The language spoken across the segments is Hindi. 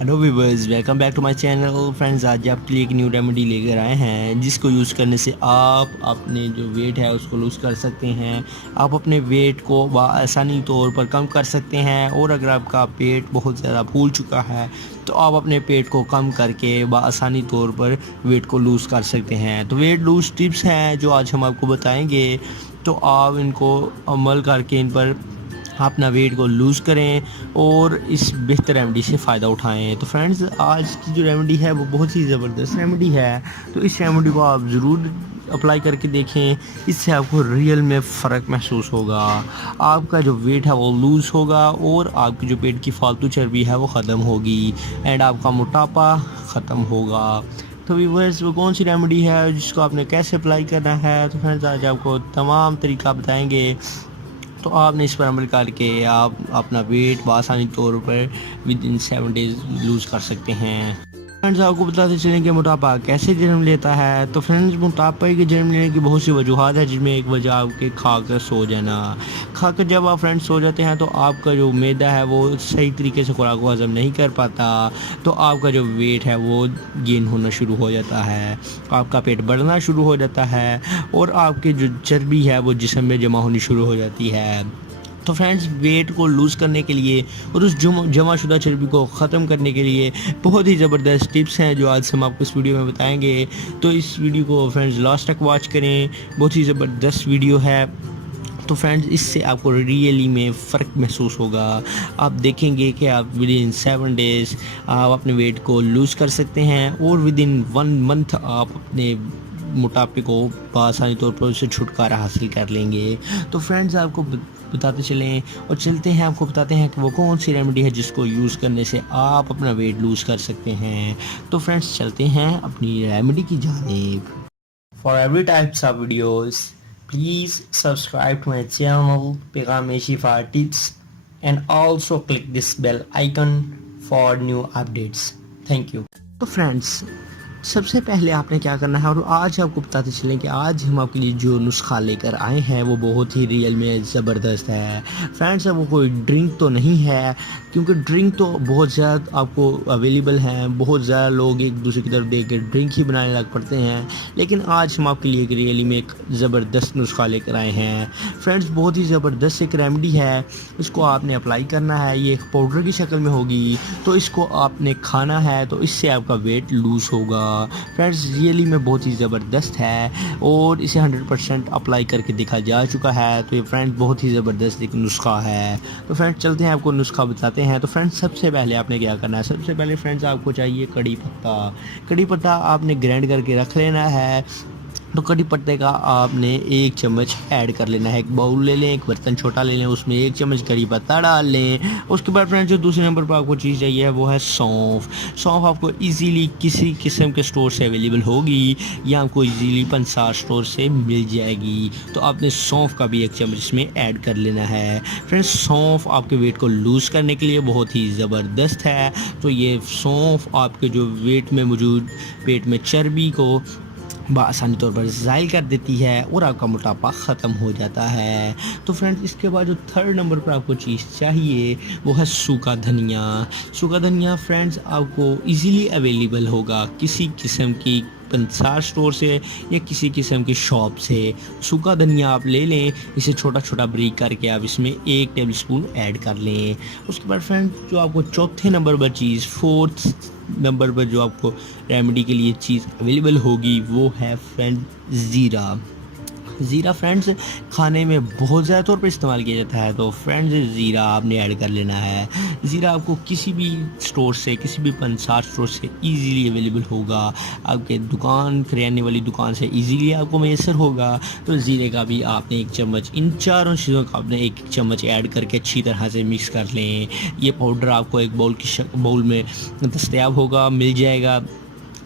Hello viewers, welcome back to my channel. Friends, आज आपके लिए एक न्यू रेमेडी लेकर आए हैं जिसको यूज़ करने से आप अपने जो वेट है उसको लूज़ कर सकते हैं। आप अपने वेट को आसानी तौर पर कम कर सकते हैं। और अगर आपका पेट बहुत ज़्यादा फूल चुका है तो आप अपने पेट को कम करके आसानी तौर पर वेट को लूज़ कर सकते हैं। तो वेट लूज़ टिप्स हैं जो आज हम आपको बताएंगे, तो आप इनको अमल करके इन पर अपना वेट को लूज़ करें और इस बेहतर रेमेडी से फ़ायदा उठाएं। तो फ्रेंड्स, आज की जो रेमेडी है वो बहुत ही ज़बरदस्त रेमेडी है, तो इस रेमेडी को आप ज़रूर अप्लाई करके देखें। इससे आपको रियल में फ़र्क महसूस होगा। आपका जो वेट है वो लूज़ होगा और आपकी जो पेट की फालतू चर्बी है वो ख़त्म होगी एंड आपका मोटापा ख़त्म होगा। तो व्यूअर्स, वो कौन सी रेमेडी है जिसको आपने कैसे अप्लाई करना है, तो फ्रेंड्स आज आपको तमाम तरीका बताएंगे। तो आपने इस पर अमल करके आप अपना वेट आसानी तौर पर विद इन 7 डेज़ लूज़ कर सकते हैं। फ्रेंड्स, आपको बताते चलें कि मोटापा कैसे जन्म लेता है। तो फ्रेंड्स, मोटापा के जन्म लेने की बहुत सी वजूहत है, जिसमें एक वजह आपके खाकर सो जाना। खाकर जब आप फ्रेंड्स सो जाते हैं तो आपका जो मैदा है वो सही तरीके से खुराक को हज़म नहीं कर पाता, तो आपका जो वेट है वो गेन होना शुरू हो जाता है, आपका पेट बढ़ना शुरू हो जाता है और आपकी जो चर्बी है वो जिस्म में जमा होनी शुरू हो जाती है। तो फ्रेंड्स, वेट को लूज़ करने के लिए और उस जमा शुदा चर्बी को ख़त्म करने के लिए बहुत ही ज़बरदस्त टिप्स हैं जो आज हम आपको इस वीडियो में बताएंगे। तो इस वीडियो को फ्रेंड्स लास्ट तक वॉच करें, बहुत ही ज़बरदस्त वीडियो है। तो फ्रेंड्स, इससे आपको रियली में फ़र्क महसूस होगा। आप देखेंगे कि आप विद इन 7 डेज़ आप अपने वेट को लूज़ कर सकते हैं और विद इन 1 मंथ आप अपने मोटापे को आसानी तौर पर उससे छुटकारा हासिल कर लेंगे। तो फ्रेंड्स, आपको बताते चलें और चलते हैं, आपको बताते हैं कि वो कौन सी रेमेडी है जिसको यूज़ करने से आप अपना वेट लूज़ कर सकते हैं। तो फ्रेंड्स, चलते हैं अपनी रेमेडी की जानिब। For every types of videos please subscribe to my channel Paigam Shifa tips and also click this bell icon for new updates. Thank you. तो फ्रेंड्स, सबसे पहले आपने क्या करना है, और आज आपको बताते चलें कि आज हम आपके लिए जो नुस्खा लेकर आए हैं वो बहुत ही रियल में ज़बरदस्त है। फ्रेंड्स, अब वो कोई ड्रिंक तो नहीं है, क्योंकि ड्रिंक तो बहुत ज़्यादा आपको अवेलेबल हैं, बहुत ज़्यादा लोग एक दूसरे की तरफ देख के ड्रिंक ही बनाने लग पड़ते हैं। लेकिन आज हम आपके लिए एक रियली में एक ज़बरदस्त नुस्खा लेकर आए हैं। फ्रेंड्स, बहुत ही ज़बरदस्त एक रेमेडी है, इसको आपने अप्लाई करना है। ये एक पाउडर की शक्ल में होगी, तो इसको आपने खाना है, तो इससे आपका वेट लूज़ होगा। फ्रेंड्स, रियली में बहुत ही ज़बरदस्त है और इसे 100% अप्लाई करके देखा जा चुका है। तो ये फ्रेंड्स बहुत ही ज़बरदस्त एक नुस्खा है। तो फ्रेंड्स, चलते हैं, आपको नुस्खा बताते हैं। तो फ्रेंड्स, सबसे पहले आपने क्या करना है, सबसे पहले फ्रेंड्स आपको चाहिए कड़ी पत्ता। कड़ी पत्ता आपने ग्राइंड करके रख लेना है। तो कड़ी पत्ते का आपने 1 चम्मच ऐड कर लेना है। एक बाउल ले लें, एक बर्तन छोटा ले लें, उसमें 1 चम्मच कड़ी पत्ता डाल लें। उसके बाद फ्रेंड्स, जो दूसरे नंबर पर आपको चीज़ चाहिए है वो है सौंफ। सौंफ आपको इजीली किसी किस्म के स्टोर से अवेलेबल होगी या आपको इजीली पंसार स्टोर से मिल जाएगी। तो आपने सौंफ का भी 1 चम्मच इसमें ऐड कर लेना है। फ्रेंड्स, सौंफ आपके वेट को लूज़ करने के लिए बहुत ही ज़बरदस्त है। तो ये सौंफ आपके जो वेट में मौजूद पेट में चर्बी को आसानी तौर पर ज़ाइल कर देती है और आपका मोटापा ख़त्म हो जाता है। तो फ्रेंड्स, इसके बाद जो 3rd नंबर पर आपको चीज़ चाहिए वो है सूखा धनिया। सूखा धनिया फ्रेंड्स आपको इजीली अवेलेबल होगा किसी किस्म की पंसार स्टोर से या किसी किस्म की शॉप से। सूखा धनिया आप ले लें, इसे छोटा छोटा ब्रेक करके आप इसमें 1 टेबलस्पून ऐड कर लें। उसके बाद फ्रेंड्स, जो आपको चौथे नंबर पर चीज़, 4th नंबर पर जो आपको रेमेडी के लिए चीज़ अवेलेबल होगी वो है फ्रेंड ज़ीरा। ज़ीरा फ्रेंड्स खाने में बहुत ज़्यादा तौर पर इस्तेमाल किया जाता है। तो फ्रेंड्स, ज़ीरा आपने ऐड कर लेना है। ज़ीरा आपको किसी भी स्टोर से, किसी भी पंसार स्टोर से इजीली अवेलेबल होगा, आपके दुकान करियाने वाली दुकान से इजीली आपको मैसर होगा। तो ज़ीरे का भी आपने 1 चम्मच, इन चारों चीज़ों का आपने 1 चम्मच ऐड करके अच्छी तरह से मिक्स कर लें। ये पाउडर आपको एक बाउल में दस्तयाब होगा, मिल जाएगा।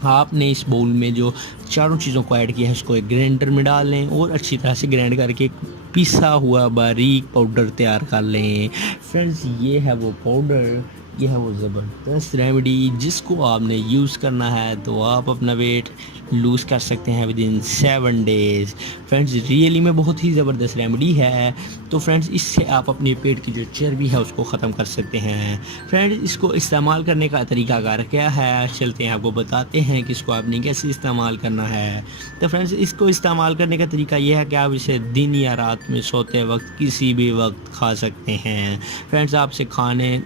आपने इस बाउल में जो चारों चीज़ों को ऐड किया है उसको एक ग्राइंडर में डाल लें और अच्छी तरह से ग्राइंड करके पिसा हुआ बारीक पाउडर तैयार कर लें। फ्रेंड्स, ये है वो पाउडर यह है वो ज़बरदस्त रेमेडी जिसको आपने यूज़ करना है तो आप अपना वेट लूज़ कर सकते हैं with in 7 days. Friends really में बहुत ही ज़बरदस्त रेमेडी है। तो फ्रेंड्स इससे आप अपने पेट की जो चर्बी है उसको ख़त्म कर सकते हैं। फ्रेंड्स इसको इस्तेमाल करने का तरीकाकार क्या है, चलते हैं आपको बताते हैं कि इसको आपने कैसे इस्तेमाल करना है। तो फ्रेंड्स इसको इस्तेमाल करने का तरीका यह है कि आप इसे दिन या रात में सोते वक्त किसी भी वक्त खा सकते हैं। फ्रेंड्स आप इसे खाने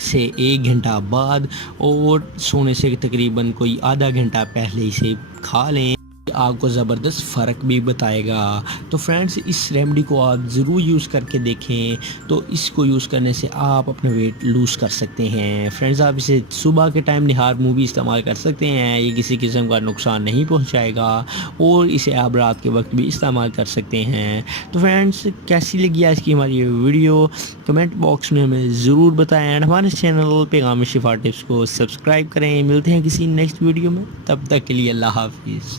से 1 घंटा बाद और सोने से तकरीबन कोई आधा घंटा पहले इसे खा लें, आपको ज़बरदस्त फ़र्क भी बताएगा। तो फ्रेंड्स इस रेमेडी को आप ज़रूर यूज़ करके देखें। तो इसको यूज़ करने से आप अपना वेट लूज़ कर सकते हैं। फ्रेंड्स आप इसे सुबह के टाइम निहार मुँह भी इस्तेमाल कर सकते हैं, ये किसी किस्म का नुकसान नहीं पहुंचाएगा और इसे आप रात के वक्त भी इस्तेमाल कर सकते हैं। तो फ्रेंड्स कैसी लगी आज की हमारी ये वीडियो कमेंट बॉक्स में हमें ज़रूर बताएं एंड हमारे चैनल पैगाम शिफा टिप्स को सब्सक्राइब करें। मिलते हैं किसी नेक्स्ट वीडियो में, तब तक के लिए अल्लाह हाफिज़।